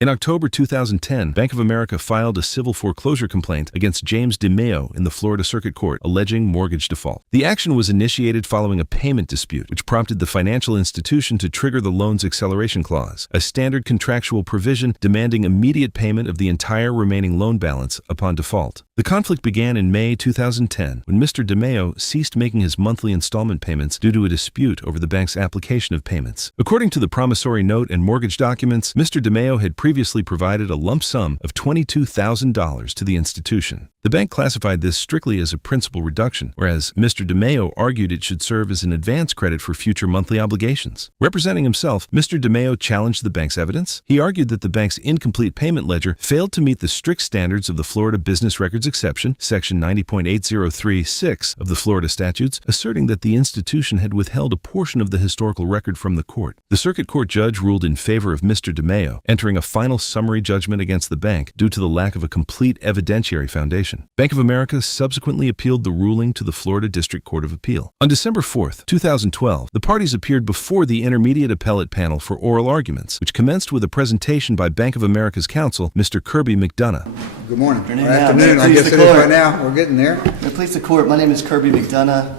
In October 2010, Bank of America filed a civil foreclosure complaint against James DeMeo in the Florida Circuit Court, alleging mortgage default. The action was initiated following a payment dispute, which prompted the financial institution to trigger the loan's acceleration clause, a standard contractual provision demanding immediate payment of the entire remaining loan balance upon default. The conflict began in May 2010 when Mr. DeMeo ceased making his monthly installment payments due to a dispute over the bank's application of payments. According to the promissory note and mortgage documents, Mr. DeMeo had previously provided a lump sum of $22,000 to the institution. The bank classified this strictly as a principal reduction, whereas Mr. DeMeo argued it should serve as an advance credit for future monthly obligations. Representing himself, Mr. DeMeo challenged the bank's evidence. He argued that the bank's incomplete payment ledger failed to meet the strict standards of the Florida Business Records Exception, Section 90.8036 of the Florida statutes, asserting that the institution had withheld a portion of the historical record from the court. The circuit court judge ruled in favor of Mr. DeMeo, entering a final summary judgment against the bank due to the lack of a complete evidentiary foundation. Bank of America subsequently appealed the ruling to the Florida District Court of Appeal. On December 4, 2012, the parties appeared before the Intermediate Appellate Panel for oral arguments, which commenced with a presentation by Bank of America's counsel, Mr. Kirby McDonough. Good morning. Good afternoon. I guess it is right now. We're getting there. Please the court. My name is Kirby McDonough.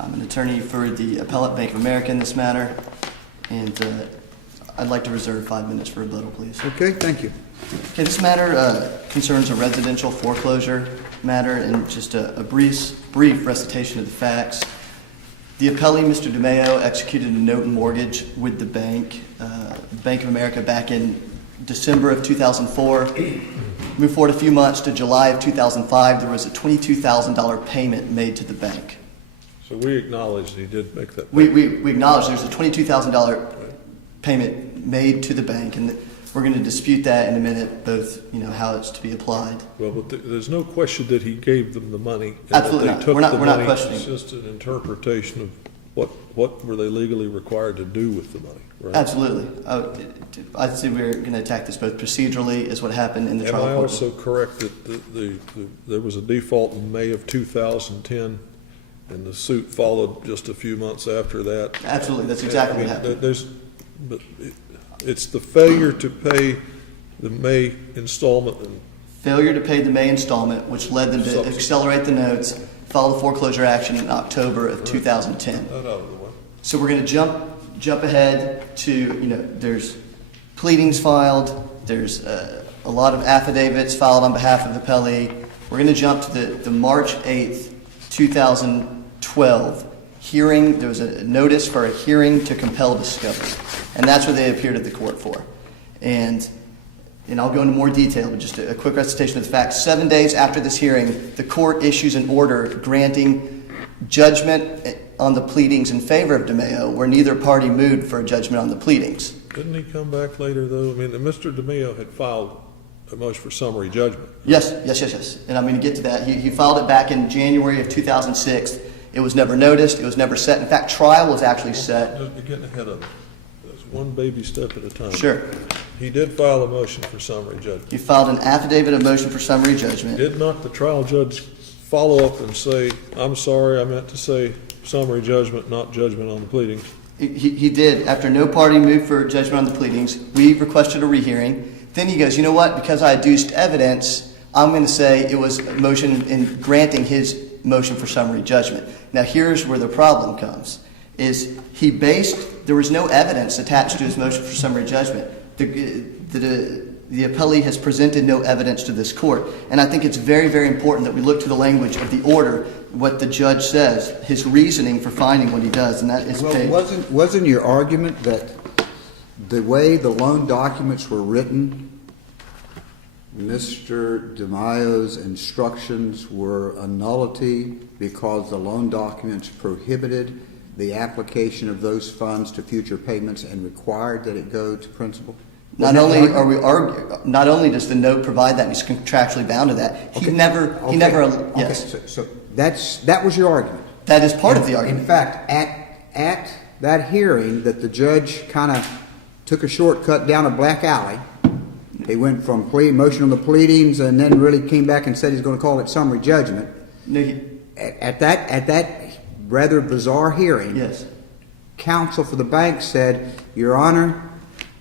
I'm an attorney for the Appellate Bank of America in this matter, and I'd like to reserve 5 minutes for rebuttal, please. Okay, thank you. Okay, this matter concerns a residential foreclosure matter, and just a brief recitation of the facts. The appellee, Mr. DeMeo, executed a note and mortgage with the Bank of America back in December of 2004. Moved forward a few months to July of 2005, there was a $22,000 payment made to the bank. So we acknowledge he did make that payment. We acknowledge there's a $22,000 payment made to the bank, and we're going to dispute that in a minute, both how it's to be applied. Well, but there's no question that he gave them the money. Absolutely not. We're not questioning. It's just an interpretation of what were they legally required to do with the money, right? Absolutely. I'd say we're going to attack this both procedurally as what happened in the trial court. Am I also correct that there was a default in May of 2010 and the suit followed just a few months after that? Absolutely. That's exactly what happened. It's the failure to pay the May installment. Failure to pay the May installment, which led them to accelerate the notes, file the foreclosure action in October of 2010. That out of the way. So we're going to jump ahead to, there's pleadings filed, there's a lot of affidavits filed on behalf of the appellee. We're going to jump to the March 8th, 2012 hearing. There was a notice for a hearing to compel discovery, and that's what they appeared at the court for. And I'll go into more detail, but just a quick recitation of the facts. 7 days after this hearing, the court issues an order granting judgment on the pleadings in favor of DeMeo, where neither party moved for a judgment on the pleadings. Didn't he come back later, though? I mean, Mr. DeMeo had filed a motion for summary judgment. Yes. And I'm going to get to that. He filed it back in January of 2006. It was never noticed. It was never set. In fact, trial was actually set. You're getting ahead of it. There's one baby step at a time. Sure. He did file a motion for summary judgment. He filed an affidavit of motion for summary judgment. Did not the trial judge follow up and say, I'm sorry, I meant to say summary judgment, not judgment on the pleadings? He did. After no party moved for judgment on the pleadings, we requested a rehearing. Then he goes, you know what? Because I adduced evidence, I'm going to say it was a motion in granting his motion for summary judgment. Now, here's where the problem comes, is there was no evidence attached to his motion for summary judgment. The appellee has presented no evidence to this court. And I think it's very, very important that we look to the language of the order, what the judge says, his reasoning for finding what he does, and that is page. Wasn't your argument that the way the loan documents were written, Mr. DeMeo's instructions were a nullity because the loan documents prohibited the application of those funds to future payments and required that it go to principal? Not only does the note provide that, he's contractually bound to that. Yes. So that was your argument. That is part of the argument. In fact, at that hearing that the judge kind of took a shortcut down a black alley, he went from motion on the pleadings and then really came back and said he's going to call it summary judgment. No, at that rather bizarre hearing, yes, counsel for the bank said, Your Honor,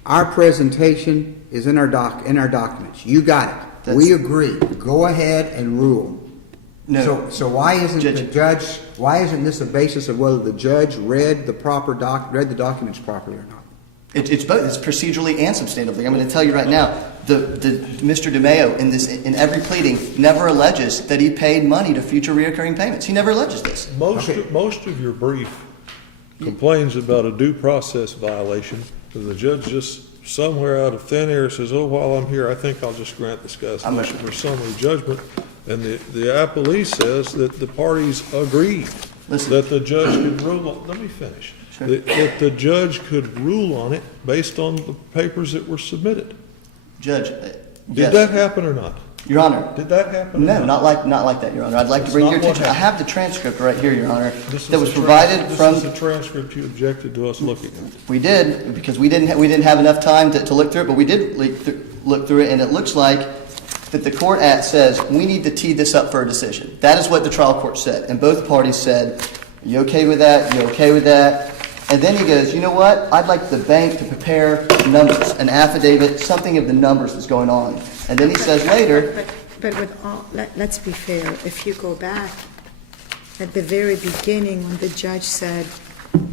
Our presentation is in our documents. You got it. We agree. Go ahead and rule. No. So why isn't the judge? Why isn't this a basis of whether the judge read the documents properly or not? It's both. It's procedurally and substantively. I'm going to tell you right now. Mr. DeMayo in every pleading never alleges that he paid money to future reoccurring payments. He never alleges this. Most of your brief complains about a due process violation, and the judge just somewhere out of thin air says, "Oh, while I'm here, I think I'll just grant this guy's motion for summary judgment." And the appellee says that the parties agreed that the judge could rule on. Let me finish. Sure. That the judge could rule on it based on the papers that were submitted. Judge, Did that happen or not? Your Honor. Did that happen? No, not like that, Your Honor. I'd like to bring your attention. I have the transcript right here, Your Honor, that was provided from. This is the transcript you objected to us looking at. We did, because we didn't have enough time to look through it, but we did look through it, and it looks like that the court says we need to tee this up for a decision. That is what the trial court said, and both parties said, "You okay with that? You okay with that?" And then he goes, "You know what? I'd like the bank to prepare numbers, an affidavit, something of the numbers that's going on." And then he says later. But with all, let's be fair. If you go back at the very beginning when the judge said,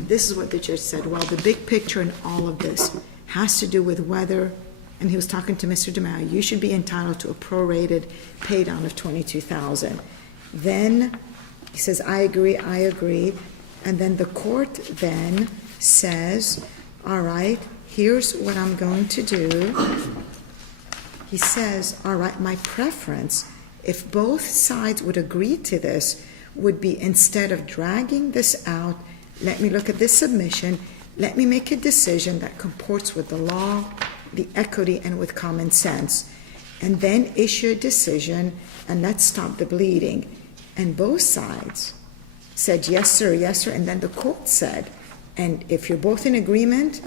this is what the judge said, well, the big picture in all of this has to do with whether, and he was talking to Mr. DeMaio, you should be entitled to a prorated pay down of $22,000. Then he says, I agree. And then the court then says, all right, here's what I'm going to do. He says, all right, my preference, if both sides would agree to this, would be instead of dragging this out, let me look at this submission, let me make a decision that comports with the law, the equity, and with common sense, and then issue a decision, and let's stop the bleeding. And both sides said, yes, sir, and then the court said, and if you're both in agreement,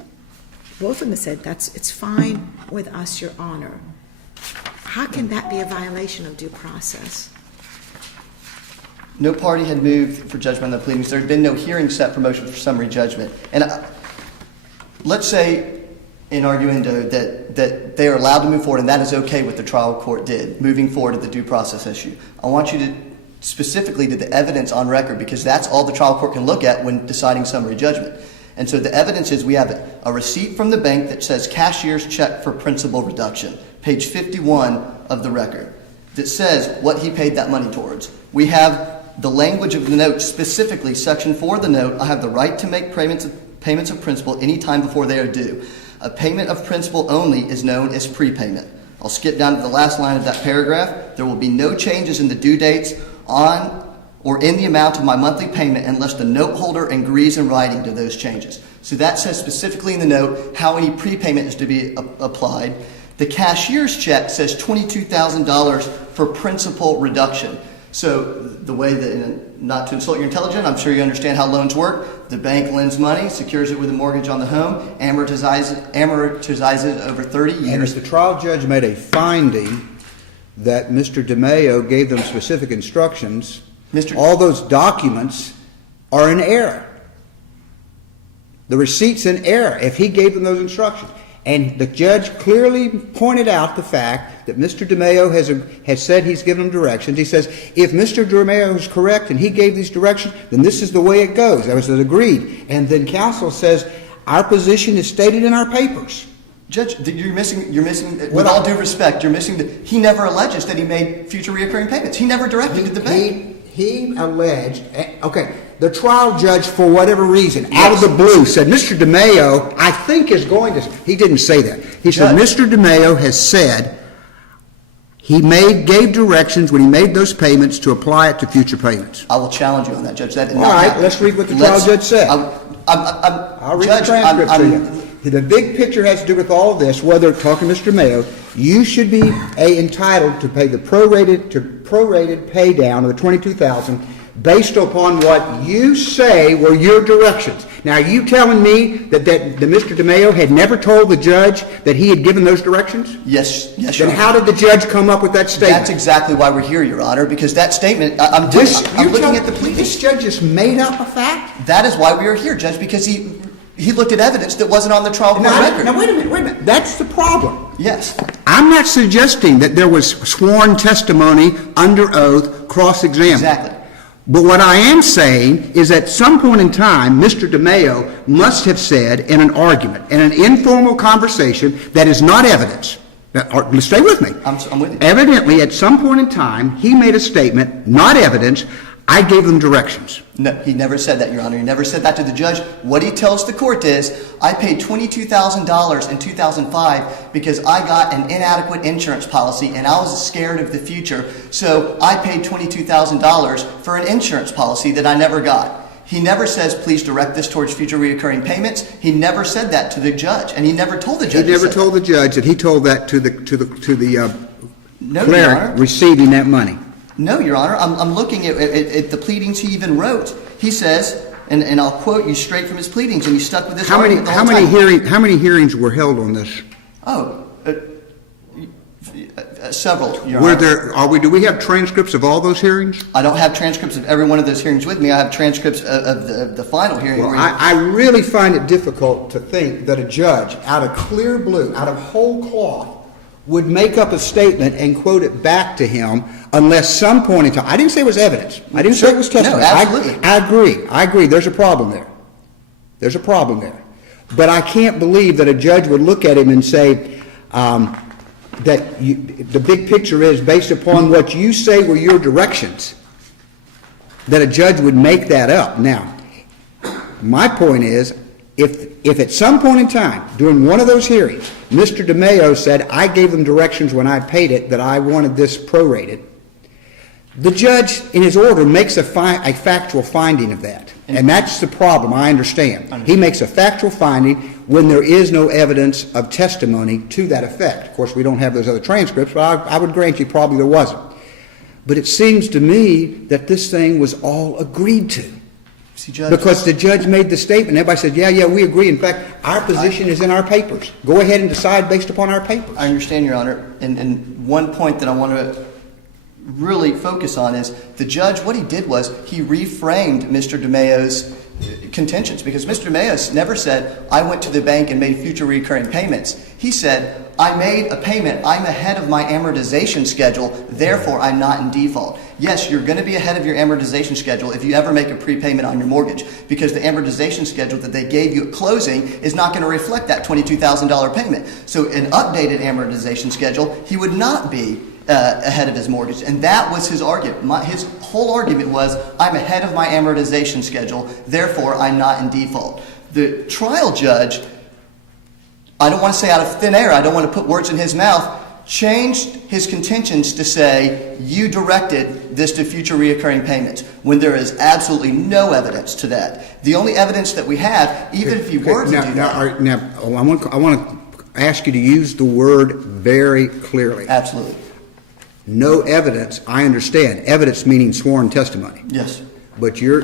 both of them said, it's fine with us, Your Honor. How can that be a violation of due process? No party had moved for judgment on the pleadings. There had been no hearing set for motion for summary judgment. And let's say, in arguendo, that they are allowed to move forward, and that is okay what the trial court did, moving forward to the due process issue. I want you to specifically to the evidence on record, because that's all the trial court can look at when deciding summary judgment. And so the evidence is we have a receipt from the bank that says cashier's check for principal reduction, page 51 of the record, that says what he paid that money towards. We have the language of the note, specifically section 4 of the note, I have the right to make payments of principal any time before they are due. A payment of principal only is known as prepayment. I'll skip down to the last line of that paragraph. There will be no changes in the due dates on or in the amount of my monthly payment unless the note holder agrees in writing to those changes. So that says specifically in the note how any prepayment is to be applied. The cashier's check says $22,000 for principal reduction. So the way that, not to insult your intelligence, I'm sure you understand how loans work. The bank lends money, secures it with a mortgage on the home, amortizes it over 30 years. And if the trial judge made a finding that Mr. DeMaio gave them specific instructions, all those documents are in error. The receipt's in error if he gave them those instructions. And the judge clearly pointed out the fact that Mr. DeMaio has said he's given them directions. He says, if Mr. DeMaio is correct and he gave these directions, then this is the way it goes. That was agreed. And then counsel says, our position is stated in our papers. Judge, you're missing, with all due respect, you're missing that he never alleges that he made future reoccurring payments. He never directed to the bank. He alleged, okay, the trial judge, for whatever reason, out of the blue, said, Mr. DeMaio, I think is going to, he didn't say that. He said, Mr. DeMaio has said he gave directions when he made those payments to apply it to future payments. I will challenge you on that, Judge. That did not happen. All right, let's read what the trial judge said. I'll read the transcript to you. The big picture has to do with all of this, whether, talking to Mr. DeMaio, you should be entitled to pay the prorated pay down of the $22,000 based upon what you say were your directions. Now, are you telling me that Mr. DeMaio had never told the judge that he had given those directions? Yes, Your Honor. Then how did the judge come up with that statement? That's exactly why we're here, Your Honor, because that statement, I'm looking at the plea. This judge just made up a fact? That is why we are here, Judge, because He looked at evidence that wasn't on the trial court record. Now, wait a minute. That's the problem. Yes. I'm not suggesting that there was sworn testimony under oath, cross-examined. Exactly. But what I am saying is at some point in time, Mr. DeMaio must have said in an argument, in an informal conversation that is not evidence. Now, stay with me. I'm with you. Evidently, at some point in time, he made a statement, not evidence. I gave them directions. No, he never said that, Your Honor. He never said that to the judge. What he tells the court is, I paid $22,000 in 2005 because I got an inadequate insurance policy and I was scared of the future. So I paid $22,000 for an insurance policy that I never got. He never says, please direct this towards future reoccurring payments. He never said that to the judge, and he never told the judge. He never told the judge that he told that to the No, Your cleric Honor. receiving that money. No, Your Honor. I'm looking at the pleadings he even wrote. He says, and I'll quote you straight from his pleadings, and he stuck with this argument the whole time. How many hearings were held on this? Several, Your Honor. Do we have transcripts of all those hearings? I don't have transcripts of every one of those hearings with me. I have transcripts of the final hearing. Well, I really find it difficult to think that a judge, out of clear blue, out of whole cloth, would make up a statement and quote it back to him unless some point in time. I didn't say it was evidence. I didn't say it was testimony. No, absolutely. I agree. There's a problem there. There's a problem there. But I can't believe that a judge would look at him and say that the big picture is based upon what you say were your directions, that a judge would make that up. Now, my point is, if at some point in time, during one of those hearings, Mr. DeMaio said, I gave them directions when I paid it that I wanted this prorated, the judge, in his order, makes a factual finding of that. And that's the problem, I understand. He makes a factual finding when there is no evidence of testimony to that effect. Of course, we don't have those other transcripts, but I would grant you probably there wasn't. But it seems to me that this thing was all agreed to. Because the judge made the statement, everybody said, yeah, we agree. In fact, our position is in our papers. Go ahead and decide based upon our papers. I understand, Your Honor. And one point that I want to really focus on is the judge, what he did was he reframed Mr. DeMaio's contentions, because Mr. DeMaio never said, I went to the bank and made future recurring payments. He said, I made a payment. I'm ahead of my amortization schedule. Therefore, I'm not in default. Yes, you're going to be ahead of your amortization schedule if you ever make a prepayment on your mortgage, because the amortization schedule that they gave you at closing is not going to reflect that $22,000 payment. So an updated amortization schedule, he would not be ahead of his mortgage. And that was his argument. His whole argument was, I'm ahead of my amortization schedule, therefore I'm not in default. The trial judge, I don't want to say out of thin air, I don't want to put words in his mouth, changed his contentions to say, you directed this to future reoccurring payments, when there is absolutely no evidence to that. The only evidence that we have, even if you were to do that. Now, I want to ask you to use the word very clearly. Absolutely. No evidence, I understand. Evidence meaning sworn testimony. Yes. But your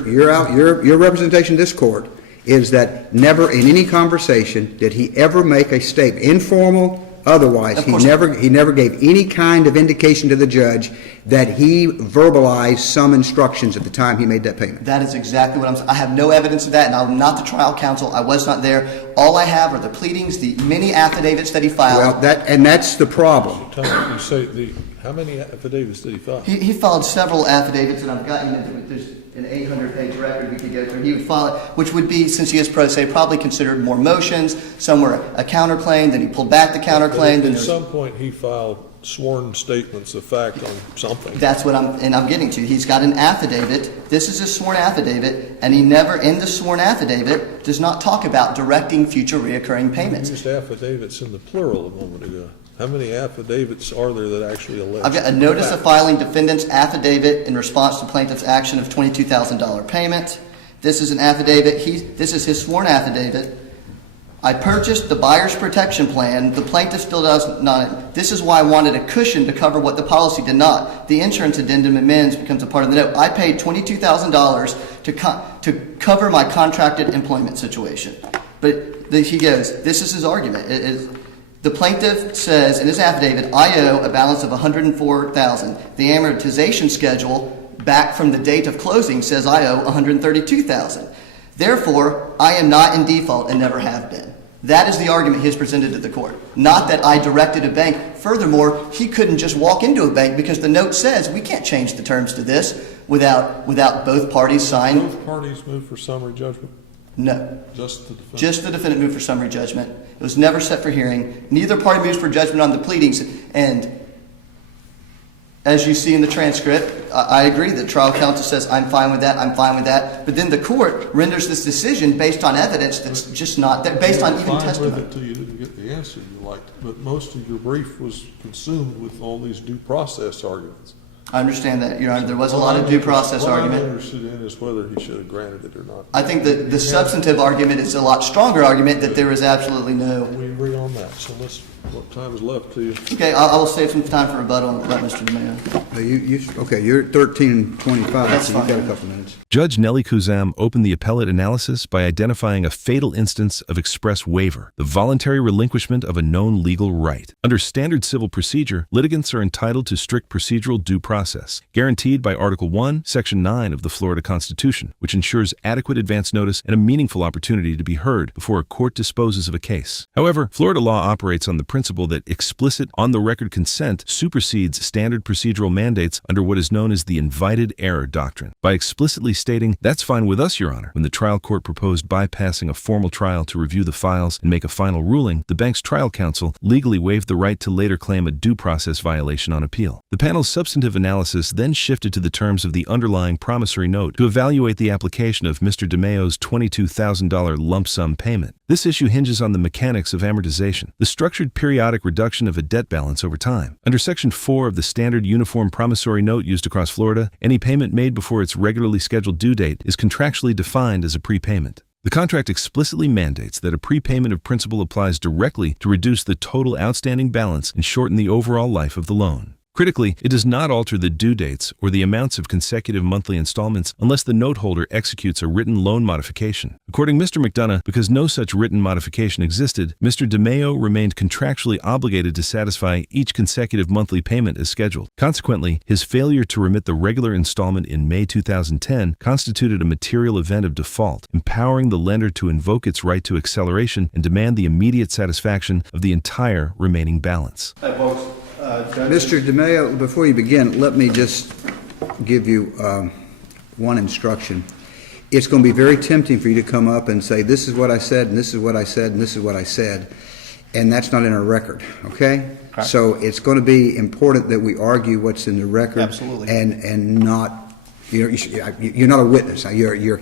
representation to this court is that never in any conversation did he ever make a statement, informal, otherwise, he never gave any kind of indication to the judge that he verbalized some instructions at the time he made that payment. That is exactly what I'm saying. I have no evidence of that, and I'm not the trial counsel. I was not there. All I have are the pleadings, the many affidavits that he filed. Well, that's the problem. You say how many affidavits did he file? He filed several affidavits, and I've gotten into it. There's an 800-page record we could go through. He would file it, which would be, since he is pro se, probably considered more motions. Some were a counterclaim, then he pulled back the counterclaim. At some point, he filed sworn statements of fact on something. That's what I'm getting to. He's got an affidavit. This is a sworn affidavit, and he never, in the sworn affidavit, does not talk about directing future reoccurring payments. You used affidavits in the plural a moment ago. How many affidavits are there that actually allege? I've got a notice of filing defendant's affidavit in response to plaintiff's action of $22,000 payment. This is an affidavit. This is his sworn affidavit. I purchased the buyer's protection plan. The plaintiff still does not. This is why I wanted a cushion to cover what the policy did not. The insurance addendum amends becomes a part of the note. I paid $22,000 to cover my contracted employment situation. But he goes, this is his argument. The plaintiff says in his affidavit, I owe a balance of $104,000. The amortization schedule back from the date of closing says I owe $132,000. Therefore, I am not in default and never have been. That is the argument he has presented to the court. Not that I directed a bank. Furthermore, he couldn't just walk into a bank because the note says we can't change the terms to this without both parties sign. Both parties moved for summary judgment? No. Just the defendant? Just the defendant moved for summary judgment. It was never set for hearing. Neither party moves for judgment on the pleadings. And as you see in the transcript, I agree that trial counsel says, I'm fine with that, I'm fine with that. But then the court renders this decision based on evidence that's just not there, based on even testimony. Fine with it till you didn't get the answer you liked. But most of your brief was consumed with all these due process arguments. I understand that, Your Honor. There was a lot of due process argument. What I'm interested in is whether he should have granted it or not. I think that the substantive argument is a lot stronger argument that there is absolutely no. We agree on that. So what time is left to you? Okay, I will save some time for rebuttal and let Mr. DeMayo. Okay, you're at 13:25, That's so you've got fine. a couple minutes. Judge Nelly Kuzam opened the appellate analysis by identifying a fatal instance of express waiver, the voluntary relinquishment of a known legal right. Under standard civil procedure, litigants are entitled to strict procedural due process, guaranteed by Article 1, Section 9 of the Florida Constitution, which ensures adequate advance notice and a meaningful opportunity to be heard before a court disposes of a case. However, Florida law operates on the principle that explicit, on-the-record consent supersedes standard procedural mandates under what is known as the invited error doctrine. By explicitly stating, "That's fine with us, Your Honor," when the trial court proposed bypassing a formal trial to review the files and make a final ruling, the bank's trial counsel legally waived the right to later claim a due process violation on appeal. The panel's substantive analysis then shifted to the terms of the underlying promissory note to evaluate the application of Mr. DeMayo's $22,000 lump sum payment. This issue hinges on the mechanics of amortization, the structured periodic reduction of a debt balance over time. Under Section 4 of the standard uniform promissory note used across Florida, any payment made before its regularly scheduled due date is contractually defined as a prepayment. The contract explicitly mandates that a prepayment of principal applies directly to reduce the total outstanding balance and shorten the overall life of the loan. Critically, it does not alter the due dates or the amounts of consecutive monthly installments unless the note holder executes a written loan modification. According to Mr. McDonough, because no such written modification existed, Mr. DeMayo remained contractually obligated to satisfy each consecutive monthly payment as scheduled. Consequently, his failure to remit the regular installment in May 2010 constituted a material event of default, empowering the lender to invoke its right to acceleration and demand the immediate satisfaction of the entire remaining balance. Mr. DeMayo, before you begin, let me just give you one instruction. It's going to be very tempting for you to come up and say, this is what I said, and this is what I said, and this is what I said, and that's not in our record, okay? So it's going to be important that we argue what's in the record. Absolutely. And not, you're not a witness. You're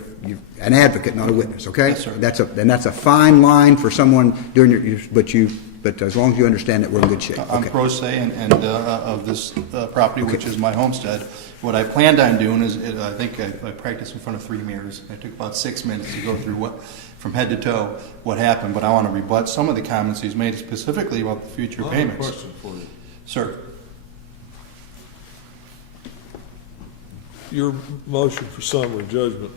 an advocate, not a witness, okay? Yes, sir. That's a fine line for someone doing but as long as you understand that, we're in good shape. I'm Okay. pro se and of this property, which is my homestead. What I planned on doing is, I think I practiced in front of 3 mirrors. It took about 6 minutes to go through from head to toe, what happened. But I want to rebut some of the comments he's made specifically about the future payments. I have a question for you. Sir. Your motion for summary judgment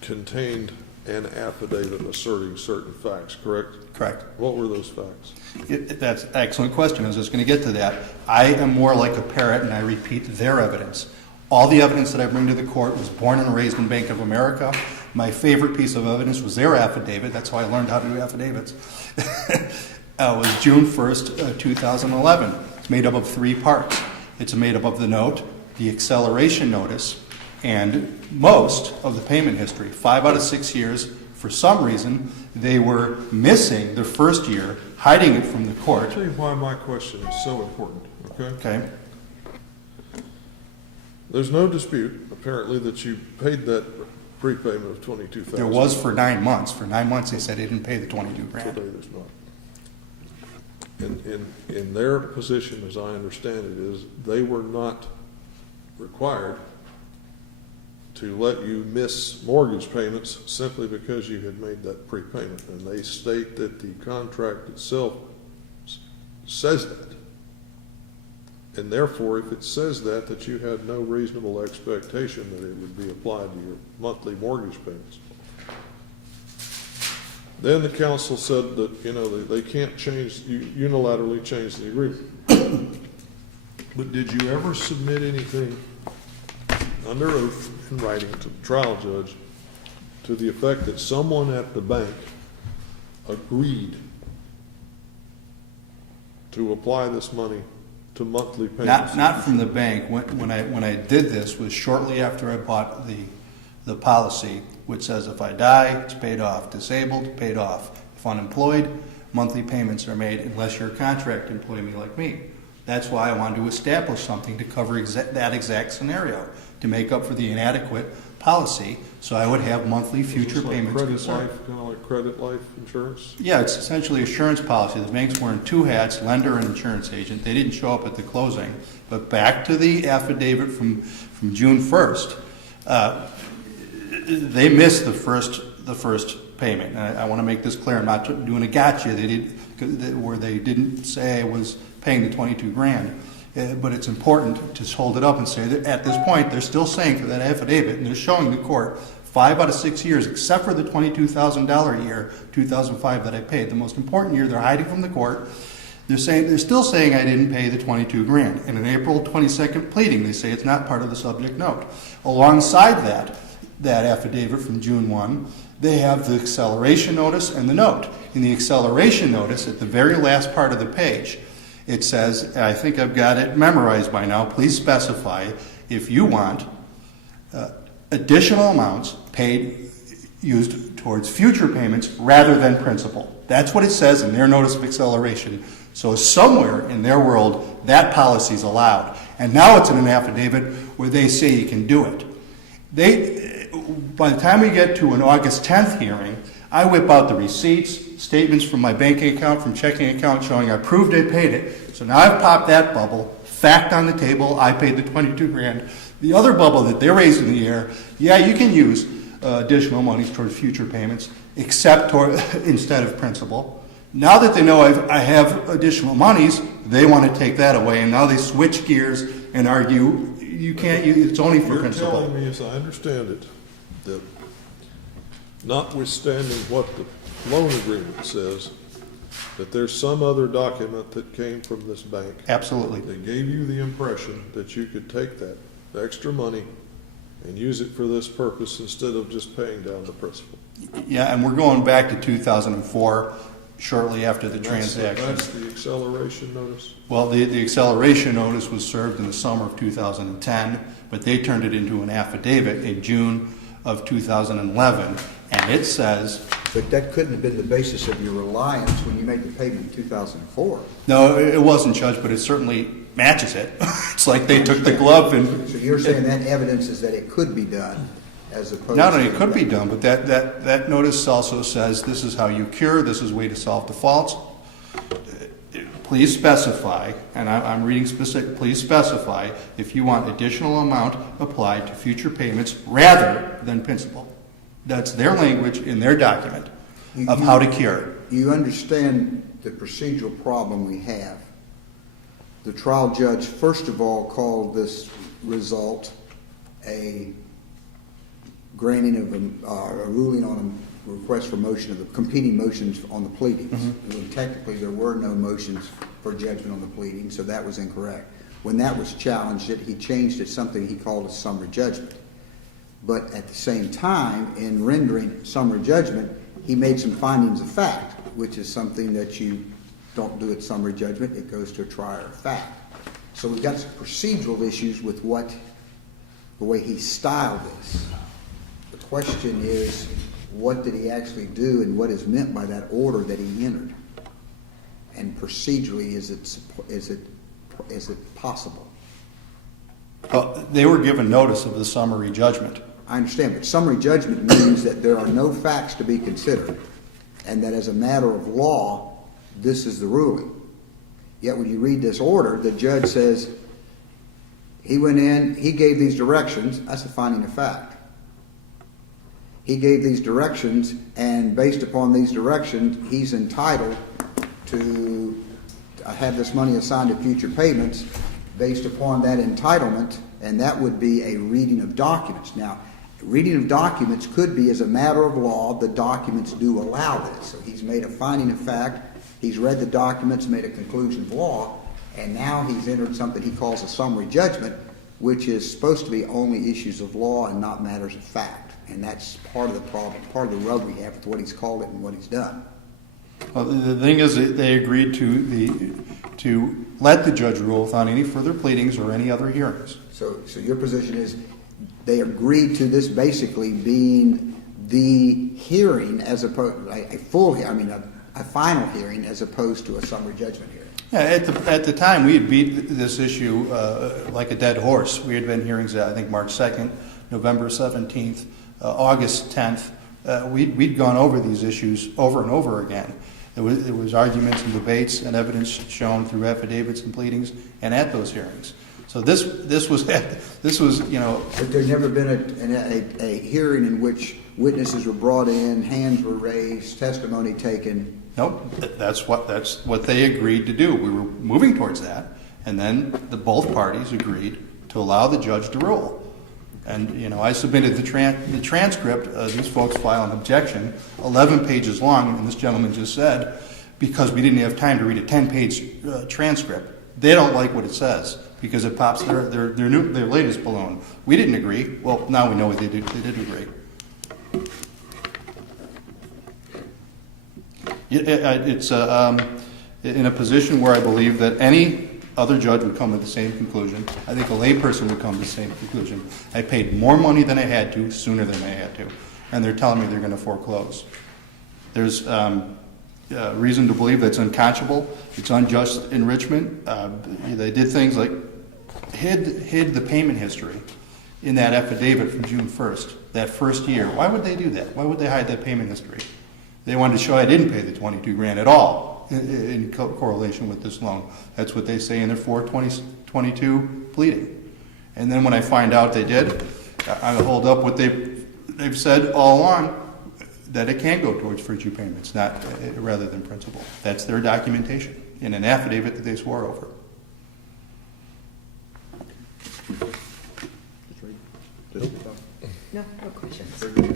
contained an affidavit asserting certain facts, correct? Correct. What were those facts? That's an excellent question. I was just going to get to that. I am more like a parrot, and I repeat their evidence. All the evidence that I bring to the court was born and raised in Bank of America. My favorite piece of evidence was their affidavit. That's how I learned how to do affidavits. It was June 1st, 2011. It's made up of 3 parts. It's made up of the note, the acceleration notice, and most of the payment history. 5 out of 6 years, for some reason, they were missing the first year, hiding it from the court. I'll tell you why my question is so important, okay? Okay. There's no dispute, apparently, that you paid that prepayment of $22,000. There was for 9 months. For 9 months, they said they didn't pay the 22 grand. Today, there's not. In their position, as I understand it, is they were not required to let you miss mortgage payments simply because you had made that prepayment. And they state that the contract itself says that. And therefore, if it says that you had no reasonable expectation that it would be applied to your monthly mortgage payments. Then the council said that, they can't unilaterally change the agreement. But did you ever submit anything under oath in writing to the trial judge to the effect that someone at the bank agreed to apply this money to monthly payments? Not from the bank. When I did this was shortly after I bought the policy, which says if I die, it's paid off. Disabled, paid off. If unemployed, monthly payments are made unless you're a contract employee like me. That's why I wanted to establish something to cover that exact scenario, to make up for the inadequate policy, so I would have monthly future payments. Kind of like credit life insurance? Yeah, it's essentially assurance policy. The bank's wearing two hats, lender and insurance agent. They didn't show up at the closing. But back to the affidavit from June 1st, they missed the first payment. And I want to make this clear. I'm not doing a gotcha. Where they didn't say I was paying the 22 grand. But it's important to hold it up and say that at this point, they're still saying for that affidavit, and they're showing the court 5 out of 6 years, except for the $22,000 year, 2005, that I paid. The most important year, they're hiding from the court. They're still saying I didn't pay the 22 grand. In an April 22nd pleading, they say it's not part of the subject note. Alongside that affidavit from June 1, they have the acceleration notice and the note. In the acceleration notice, at the very last part of the page, it says, I think I've got it memorized by now, please specify if you want additional amounts paid, used towards future payments rather than principal. That's what it says in their notice of acceleration. So somewhere in their world, that policy is allowed. And now it's in an affidavit where they say you can do it. By the time we get to an August 10th hearing, I whip out the receipts, statements from my banking account, from checking account, showing I proved I paid it. So now I've popped that bubble, fact on the table, I paid the 22 grand. The other bubble that they're raising in the air, yeah, you can use additional monies towards future payments, except instead of principal. Now that they know I have additional monies, they want to take that away, and now they switch gears and argue you can't use, it's only for principal. You're telling me, as I understand it, that notwithstanding what the loan agreement says, that there's some other document that came from this bank. Absolutely. They gave you the impression that you could take that extra money and use it for this purpose instead of just paying down the principal. Yeah, and we're going back to 2004, shortly after the transaction. That's the acceleration notice? Well, the acceleration notice was served in the summer of 2010, but they turned it into an affidavit in June of 2011, and it says... But that couldn't have been the basis of your reliance when you made the payment in 2004. No, it wasn't, Judge, but it certainly matches it. It's like they took the glove and... So you're saying that evidence is that it could be done as opposed to... Not only it could be done, but that notice also says this is how you cure, this is a way to solve defaults. Please specify, and I'm reading specific, please specify if you want additional amount applied to future payments rather than principal. That's their language in their document of how to cure. You understand the procedural problem we have. The trial judge, first of all, called this result a granting of a ruling on a request for motion of the competing motions on the pleadings. When technically there were no motions for judgment on the pleadings, so that was incorrect. When that was challenged, he changed it something he called a summary judgment. But at the same time, in rendering summary judgment, he made some findings of fact, which is something that you don't do at summary judgment. It goes to a trier of fact. So we've got some procedural issues with the way he styled this. The question is, what did he actually do and what is meant by that order that he entered? And procedurally, is it possible? Well, they were given notice of the summary judgment. I understand, but summary judgment means that there are no facts to be considered and that as a matter of law, this is the ruling. Yet when you read this order, the judge says, he went in, he gave these directions, that's a finding of fact. He gave these directions, and based upon these directions, he's entitled to have this money assigned to future payments based upon that entitlement, and that would be a reading of documents. Now, reading of documents could be, as a matter of law, the documents do allow this. So he's made a finding of fact, he's read the documents, made a conclusion of law, and now he's entered something he calls a summary judgment, which is supposed to be only issues of law and not matters of fact. And that's part of the problem, part of the rub we have with what he's called it and what he's done. Well, the thing is, that they agreed to let the judge rule without any further pleadings or any other hearings. So your position is they agreed to this basically being the hearing as opposed, a final hearing as opposed to a summary judgment hearing. Yeah, at the time, we had beat this issue like a dead horse. We had been hearings, I think, March 2nd, November 17th, August 10th. We'd gone over these issues over and over again. It was arguments and debates and evidence shown through affidavits and pleadings and at those hearings. So this was you know. But there's never been a hearing in which witnesses were brought in, hands were raised, testimony taken. Nope, that's what they agreed to do. We were moving towards that, and then both parties agreed to allow the judge to rule. And you know, I submitted the transcript. These folks file an objection, 11 pages long, and this gentleman just said, because we didn't have time to read a 10-page transcript, they don't like what it says because it pops their latest balloon. We didn't agree. Well, now we know what they did. They did agree. It's in a position where I believe that any other judge would come to the same conclusion. I think a layperson would come to the same conclusion. I paid more money than I had to, sooner than I had to, and they're telling me they're going to foreclose. There's reason to believe that's unconscionable. It's unjust enrichment. They did things like hid the payment history in that affidavit from June 1st, that first year. Why would they do that? Why would they hide that payment history? They wanted to show I didn't pay the $22,000 at all in correlation with this loan. That's what they say in their 4/20/22 pleading. And then when I find out they did, I hold up what they've said all along, that it can go towards first-year payments, not rather than principal. That's their documentation in an affidavit that they swore over. No questions.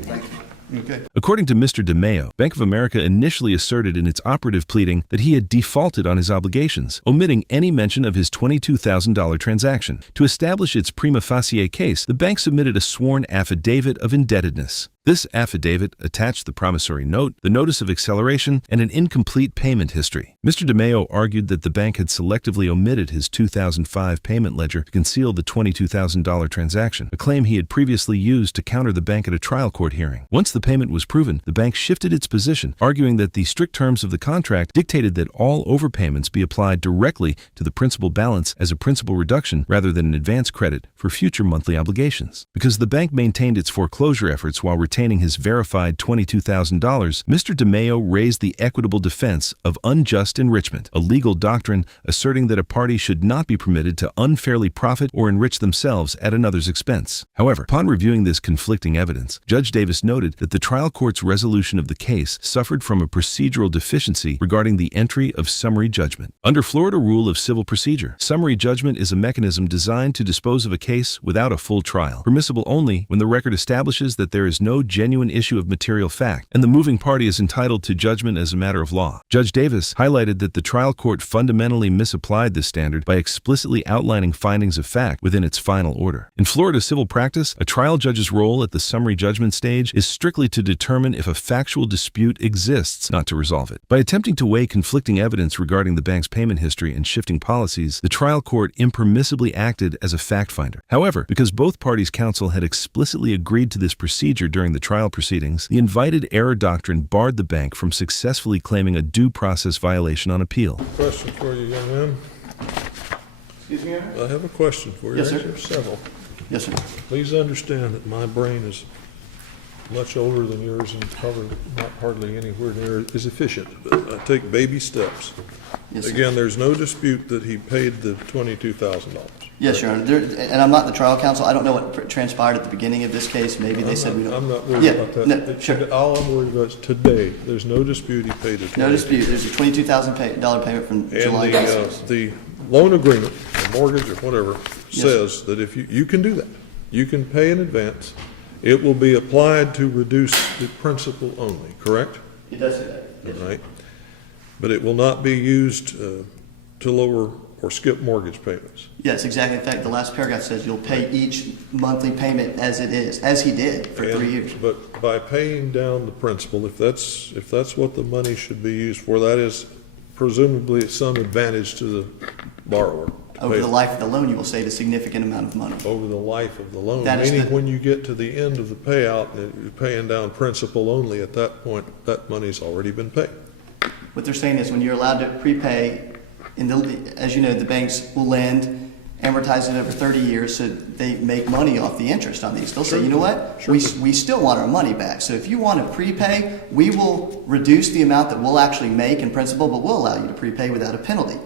Thank you. Okay. According to Mr. DeMeo, Bank of America initially asserted in its operative pleading that he had defaulted on his obligations, omitting any mention of his $22,000 transaction. To establish its prima facie case, the bank submitted a sworn affidavit of indebtedness. This affidavit attached the promissory note, the notice of acceleration, and an incomplete payment history. Mr. DeMeo argued that the bank had selectively omitted his 2005 payment ledger to conceal the $22,000 transaction, a claim he had previously used to counter the bank at a trial court hearing. Once the payment was proven, the bank shifted its position, arguing that the strict terms of the contract dictated that all overpayments be applied directly to the principal balance as a principal reduction rather than an advance credit for future monthly obligations. Because the bank maintained its foreclosure efforts while retaining his verified $22,000, Mr. DeMeo raised the equitable defense of unjust enrichment, a legal doctrine asserting that a party should not be permitted to unfairly profit or enrich themselves at another's expense. However, upon reviewing this conflicting evidence, Judge Davis noted that the trial court's resolution of the case suffered from a procedural deficiency regarding the entry of summary judgment. Under Florida Rule of Civil Procedure, summary judgment is a mechanism designed to dispose of a case without a full trial, permissible only when the record establishes that there is no genuine issue of material fact, and the moving party is entitled to judgment as a matter of law. Judge Davis highlighted that the trial court fundamentally misapplied this standard by explicitly outlining findings of fact within its final order. In Florida civil practice, a trial judge's role at the summary judgment stage is strictly to determine if a factual dispute exists, not to resolve it. By attempting to weigh conflicting evidence regarding the bank's payment history and shifting policies, the trial court impermissibly acted as a fact finder. However, because both parties' counsel had explicitly agreed to this procedure during the trial proceedings, the invited error doctrine barred the bank from successfully claiming a due process violation on appeal. Question for you, young man. Excuse me, Your Honor? I have a question for you. Yes, sir. Actually, several. Yes, sir. Please understand that my brain is much older than yours and probably not hardly anywhere near as efficient. But I take baby steps. Yes, sir. Again, there's no dispute that he paid the $22,000. Yes, Your Honor. And I'm not the trial counsel. I don't know what transpired at the beginning of this case. Maybe they said we don't. I'm not worried Yeah, about that. no, sure. All I'm worried about is today. There's no dispute he paid it. No dispute. There's a $22,000 payment from July. And the loan agreement, or mortgage or whatever, Yes, says that if you can do that, you can pay in advance. It will be applied to reduce the principal only, correct? It does say that. Yes. Right. But it will not be used to lower or skip mortgage payments. Yes, exactly. In fact, the last paragraph says you'll pay each monthly payment as it is, as he did for 3 years. But by paying down the principal, if that's what the money should be used for, that is presumably some advantage to the borrower. Over the life of the loan, you will save a significant amount of money. Over the life of the loan, That is meaning when you get to the end of the payout, you're paying down principal only. At that point, that money's already been paid. What they're saying is when you're allowed to prepay, as you know, the banks will lend, amortize it over 30 years so they make money off the interest on these. They'll say, you know what, we still want our money back. So if you want to prepay, we will reduce the amount that we'll actually make in principal, but we'll allow you to prepay without a penalty.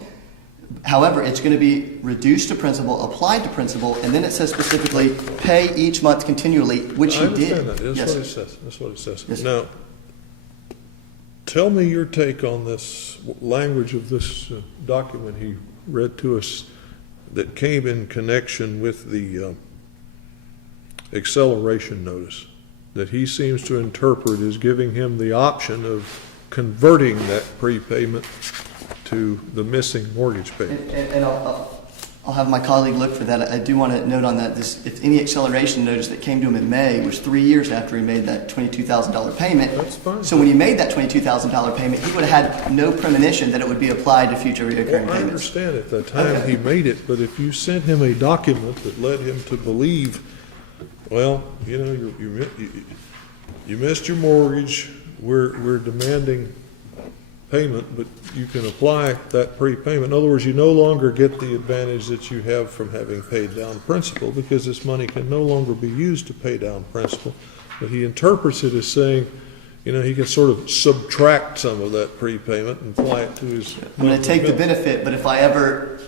However, it's going to be reduced to principal, applied to principal, and then it says specifically, pay each month continually, which he did. I understand that. Yes, That's what sir. it says. That's what it says. Yes, sir. Now, tell me your take on this language of this document he read to us that came in connection with the acceleration notice that he seems to interpret as giving him the option of converting that prepayment to the missing mortgage payment. And I'll have my colleague look for that. I do want to note on that, if any acceleration notice that came to him in May was 3 years after he made that $22,000 payment. That's fine. So when he made that $22,000 payment, he would have had no premonition that it would be applied to future reoccurring Well, I payments. understand at the time he made it, but if you sent him a document that led him to believe, well, you know, you missed your mortgage, we're demanding payment, but you can apply that prepayment. In other words, you no longer get the advantage that you have from having paid down principal because this money can no longer be used to pay down principal. But he interprets it as saying, you know, he can sort of subtract some of that prepayment and apply it to his. I'm going to take the benefit, but if I ever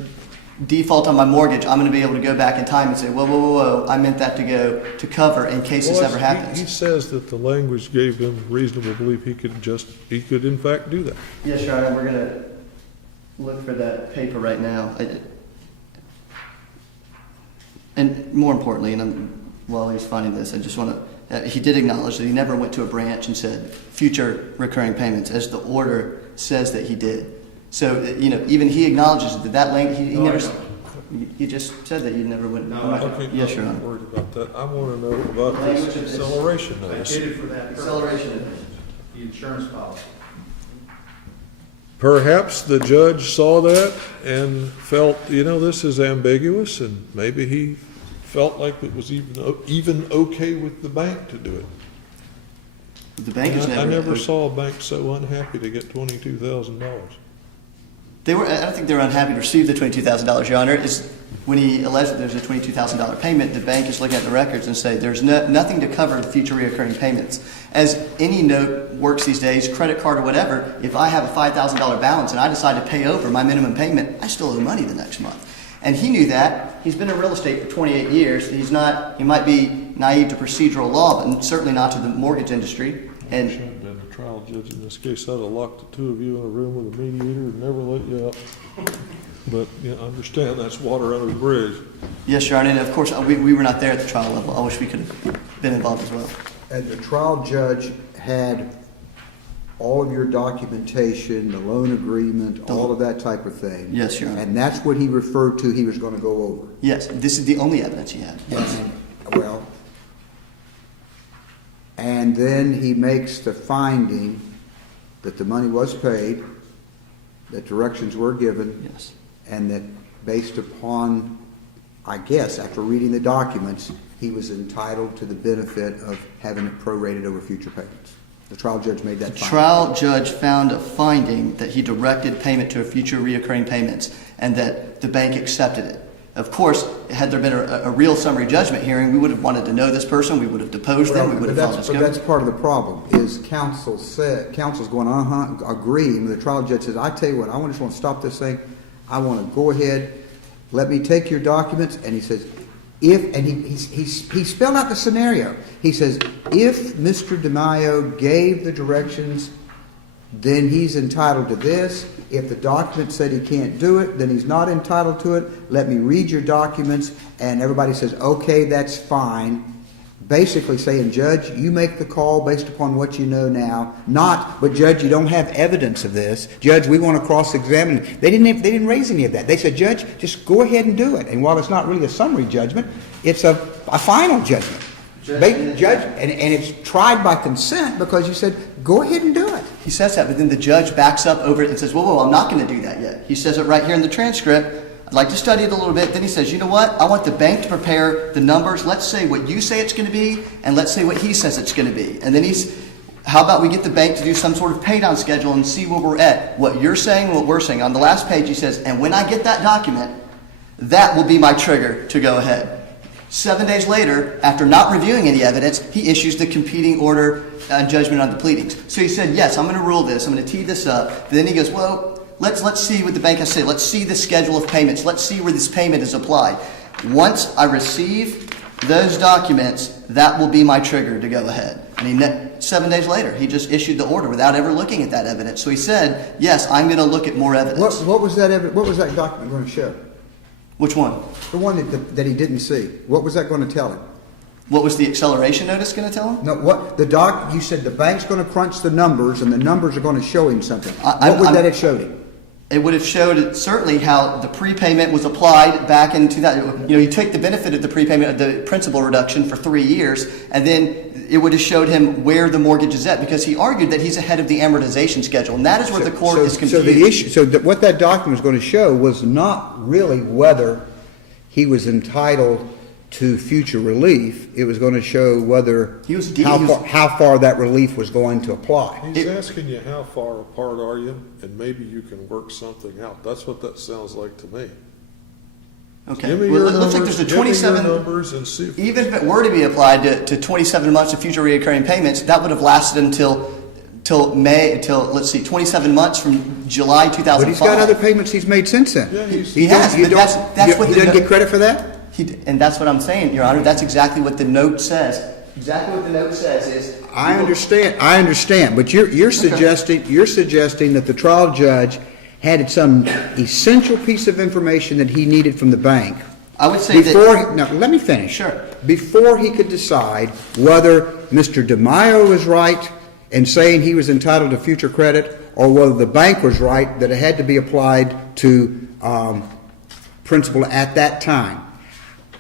default on my mortgage, I'm going to be able to go back in time and say, whoa, I meant that to go to cover in case this ever happens. He says that the language gave him reasonable belief he could in fact do that. Yes, Your Honor, we're going to look for that paper right now. And more importantly, while he's finding this, I just want to, he did acknowledge that he never went to a branch and said future recurring payments, as the order says that he did. So, you know, even he acknowledges that language, he never, he just said that he never went. Okay, Yes, Your I'm Honor. not worried about that. I want to know about this acceleration I notice. did it for that purpose. Acceleration. The insurance policy. Perhaps the judge saw that and felt, you know, this is ambiguous, and maybe he felt like it was even okay with the bank to do it. The bank is never. I never saw a bank so unhappy to get $22,000. I don't think they were unhappy to receive the $22,000, Your Honor. Is when he alleged that there's a $22,000 payment, the bank is looking at the records and say there's nothing to cover future reoccurring payments. As any note works these days, credit card or whatever, if I have a $5,000 balance and I decide to pay over my minimum payment, I still owe money the next month. And he knew that. He's been in real estate for 28 years. He might be naive to procedural law, but certainly not to the mortgage industry. I should have been the trial judge in this case. I'd have locked the two of you in a room with a mediator and never let you out. But, you know, I understand that's water under the bridge. Yes, Your Honor, and of course, we were not there at the trial level. I wish we could have been involved as well. And the trial judge had all of your documentation, the loan agreement, all of that type of thing. Yes, Your Honor. And that's what he referred to he was going to go over. Yes, this is the only evidence he had. Yes. Well, and then he makes the finding that the money was paid, that directions were given, Yes. and that based upon, I guess, after reading the documents, he was entitled to the benefit of having it prorated over future payments. The trial judge made that The finding. trial judge found a finding that he directed payment to future reoccurring payments and that the bank accepted it. Of course, had there been a real summary judgment hearing, we would have wanted to know this person, we would have deposed them, we would have filed But discovery. that's part of the problem, is counsel's going, agreeing, the trial judge says, I tell you what, I just want to stop this thing, I want to go ahead, let me take your documents, and he says, he spelled out the scenario. He says, if Mr. DeMaio gave the directions, then he's entitled to this. If the document said he can't do it, then he's not entitled to it. Let me read your documents. And everybody says, okay, that's fine. basically saying, Judge, you make the call based upon what you know now, not, but Judge, you don't have evidence of this. Judge, we want to cross-examine. They didn't raise any of that. They said, Judge, just go ahead and do it. And while it's not really a summary judgment, it's a final judgment. Judge, and it's tried by consent because you said, go ahead and do it. He says that, but then the judge backs up over it and says, whoa, I'm not going to do that yet. He says it right here in the transcript. I'd like to study it a little bit. Then he says, you know what? I want the bank to prepare the numbers. Let's say what you say it's going to be, and let's say what he says it's going to be. And then how about we get the bank to do some sort of pay down schedule and see where we're at, what you're saying and what we're saying. On the last page, he says, and when I get that document, that will be my trigger to go ahead. 7 days later, after not reviewing any evidence, he issues the competing order judgment on the pleadings. So he said, yes, I'm going to rule this. I'm going to tee this up. But then he goes, well, let's see what the bank has to say. Let's see the schedule of payments. Let's see where this payment is applied. Once I receive those documents, that will be my trigger to go ahead. And 7 days later, he just issued the order without ever looking at that evidence. So he said, yes, I'm going to look at more evidence. What was that document going to show? Which one? The one that he didn't see. What was that going to tell him? What was the acceleration notice going to tell him? No, you said the bank's going to crunch the numbers and the numbers are going to show him something. What would that have showed him? It would have showed certainly how the prepayment was applied back in 2000. You take the benefit of the prepayment of the principal reduction for 3 years, and then it would have showed him where the mortgage is at, because he argued that he's ahead of the amortization schedule, and that is where the court is confused. What that document was going to show was not really whether he was entitled to future relief. It was going to show whether how far that relief was going to apply. He's asking you how far apart are you, and maybe you can work something out. That's what that sounds like to me. Okay. Give me Well, your it looks like numbers, there's a give me your 27. numbers and see Even if it were to be applied to 27 months of future recurring payments, that would have lasted until 27 months from July 2005. But he's got other payments he's made since then. Yeah, He has, but that's what he the doesn't get credit for that? And that's what I'm saying, Your Honor. That's exactly what the note says. Exactly what the note says is. I understand, but you're suggesting that the trial judge had some essential piece of information that he needed from the bank. I would say Now, let me finish. Sure. Before he could decide whether Mr. DeMaio was right in saying he was entitled to future credit, or whether the bank was right that it had to be applied to principal at that time.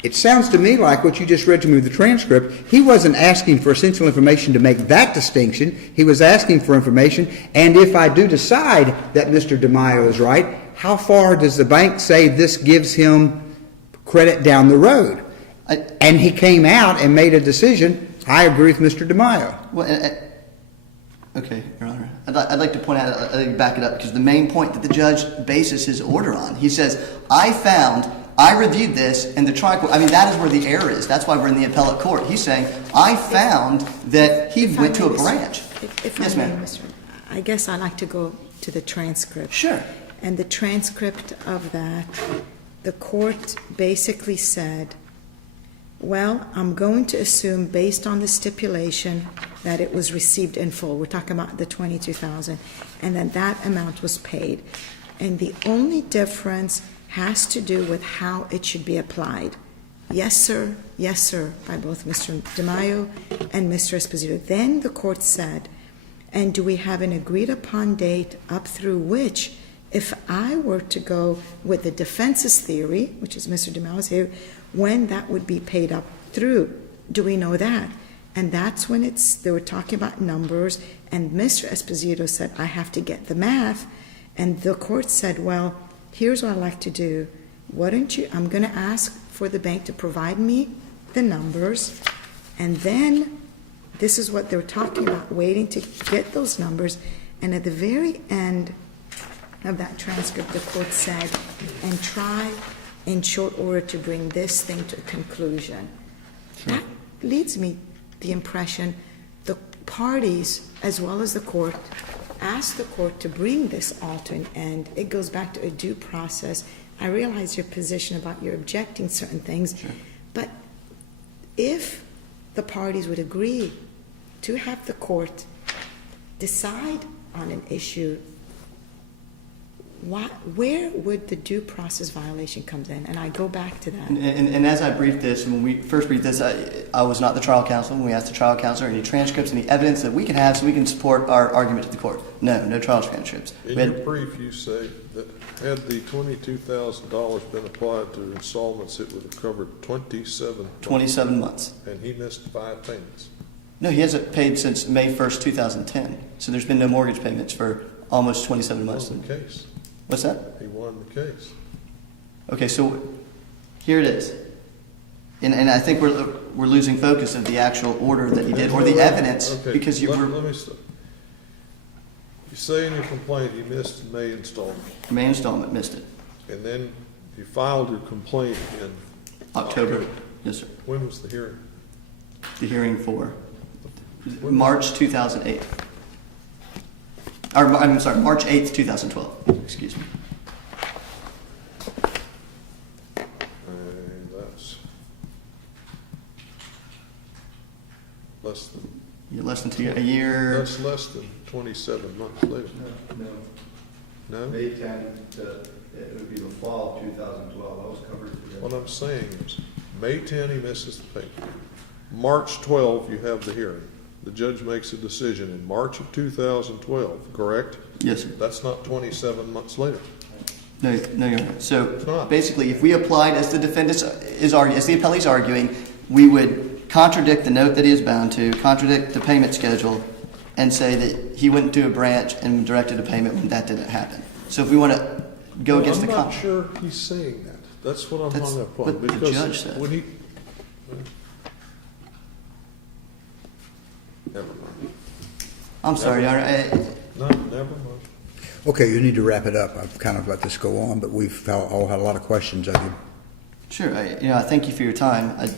It sounds to me like what you just read to me with the transcript, he wasn't asking for essential information to make that distinction. He was asking for information, and if I do decide that Mr. DeMaio is right, how far does the bank say this gives him credit down the road? And he came out and made a decision, I agree with Mr. DeMaio. Well, okay, Your Honor. I'd like to point out, I'd like to back it up, because the main point that the judge bases his order on, he says, I reviewed this, and the trial court, that is where the error is. That's why we're in the appellate court. He's saying, I found that he went to a branch. Yes, ma'am. I guess I like to go to the transcript. Sure. And the transcript of that, the court basically said, well, I'm going to assume based on the stipulation that it was received in full. We're talking about the $22,000, and then that amount was paid. And the only difference has to do with how it should be applied. Yes, sir, by both Mr. DeMaio and Mr. Esposito. Then the court said, and do we have an agreed upon date up through which, if I were to go with the defense's theory, which is Mr. DeMaio's here, when that would be paid up through? Do we know that? And that's when they were talking about numbers, and Mr. Esposito said, I have to get the math. And the court said, well, here's what I'd like to do. I'm going to ask for the bank to provide me the numbers, and then this is what they're talking about, waiting to get those numbers. And at the very end of that transcript, the court said, and try in short order to bring this thing to a conclusion. Sure. That leads me the impression the parties, as well as the court, asked the court to bring this all to an end. It goes back to a due process. I realize your position about your objecting certain things, sure. But if the parties would agree to have the court decide on an issue where would the due process violation come in? And I go back to that. And as I briefed this, when we first briefed this, I was not the trial counsel. When we asked the trial counsel, any transcripts, any evidence that we can have so we can support our argument to the court? No trial transcripts. In your brief, you say that had the $22,000 been applied to installments, it would have covered 27 months. And he missed 5 payments. No, he hasn't paid since May 1st, 2010. So there's been no mortgage payments for almost 27 months. He won the case. What's that? He won the case. Okay, so here it is. And I think we're losing focus of the actual order that he did, or the evidence, okay. because you were... Let me stop. You say in your complaint he missed May installment. May installment, missed it. And then you filed your complaint in October. Yes, sir. When was the hearing? The hearing for March 2008. Or, I'm sorry, March 8th, 2012. Excuse me. And that's less than... Less than a year. That's less than 27 months later. No? May 10th, it would be the fall of 2012. I was covered for What that. I'm saying is, May 10 he misses the payment. March 12 you have the hearing. The judge makes a decision in March of 2012, correct? Yes, sir. That's not 27 months later. No, Your Honor. So It's not. basically, if we applied as the defendant is arguing, as the appellee is arguing, we would contradict the note that he is bound to, contradict the payment schedule, and say that he went to a branch and directed a payment when that didn't happen. So if we want to go against the I'm not contract. sure he's saying that. That's what I'm That's hung up on. what the because judge said. When he... Never mind. I'm sorry, Your Honor. No, never mind. Okay, you need to wrap it up. I've kind of let this go on, but we've all had a lot of questions of you. Sure. I thank you for your time. I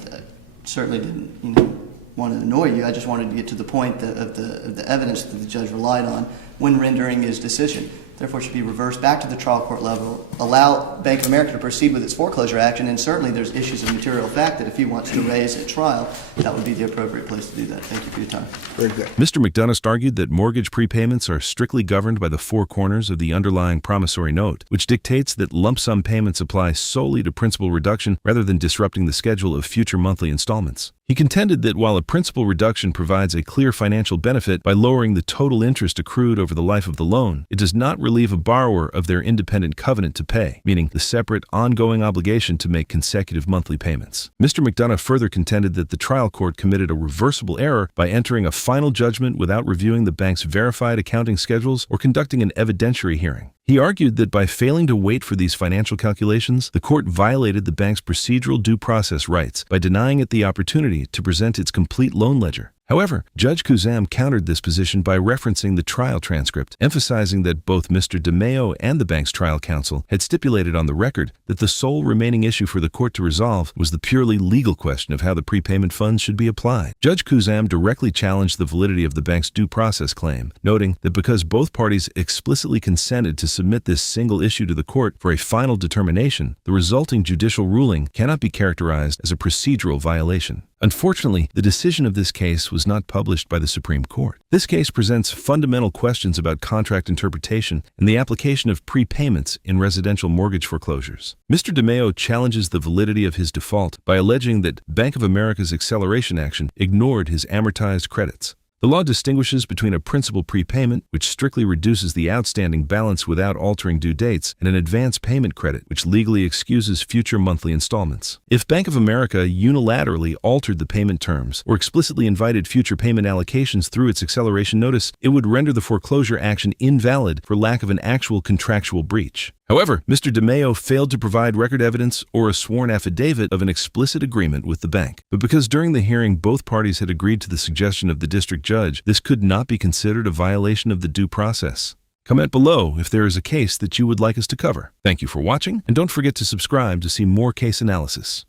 certainly didn't, want to annoy you. I just wanted to get to the point of the evidence that the judge relied on when rendering his decision. Therefore, it should be reversed back to the trial court level, allow Bank of America to proceed with its foreclosure action, and certainly there's issues of material fact that if he wants to raise at trial, that would be the appropriate place to do that. Thank you for your time. Very good. Mr. McDonough argued that mortgage prepayments are strictly governed by the four corners of the underlying promissory note, which dictates that lump sum payments apply solely to principal reduction rather than disrupting the schedule of future monthly installments. He contended that while a principal reduction provides a clear financial benefit by lowering the total interest accrued over the life of the loan, it does not relieve a borrower of their independent covenant to pay, meaning the separate, ongoing obligation to make consecutive monthly payments. Mr. McDonough further contended that the trial court committed a reversible error by entering a final judgment without reviewing the bank's verified accounting schedules or conducting an evidentiary hearing. He argued that by failing to wait for these financial calculations, the court violated the bank's procedural due process rights by denying it the opportunity to present its complete loan ledger. However, Judge Kuzam countered this position by referencing the trial transcript, emphasizing that both Mr. DeMeo and the bank's trial counsel had stipulated on the record that the sole remaining issue for the court to resolve was the purely legal question of how the prepayment funds should be applied. Judge Kuzam directly challenged the validity of the bank's due process claim, noting that because both parties explicitly consented to submit this single issue to the court for a final determination, the resulting judicial ruling cannot be characterized as a procedural violation. Unfortunately, the decision of this case was not published by the Supreme Court. This case presents fundamental questions about contract interpretation and the application of prepayments in residential mortgage foreclosures. Mr. DeMeo challenges the validity of his default by alleging that Bank of America's acceleration action ignored his amortized credits. The law distinguishes between a principal prepayment, which strictly reduces the outstanding balance without altering due dates, and an advance payment credit, which legally excuses future monthly installments. If Bank of America unilaterally altered the payment terms or explicitly invited future payment allocations through its acceleration notice, it would render the foreclosure action invalid for lack of an actual contractual breach. However, Mr. DeMeo failed to provide record evidence or a sworn affidavit of an explicit agreement with the bank. But because during the hearing both parties had agreed to the suggestion of the district judge, this could not be considered a violation of the due process. Comment below if there is a case that you would like us to cover. Thank you for watching, and don't forget to subscribe to see more case analysis.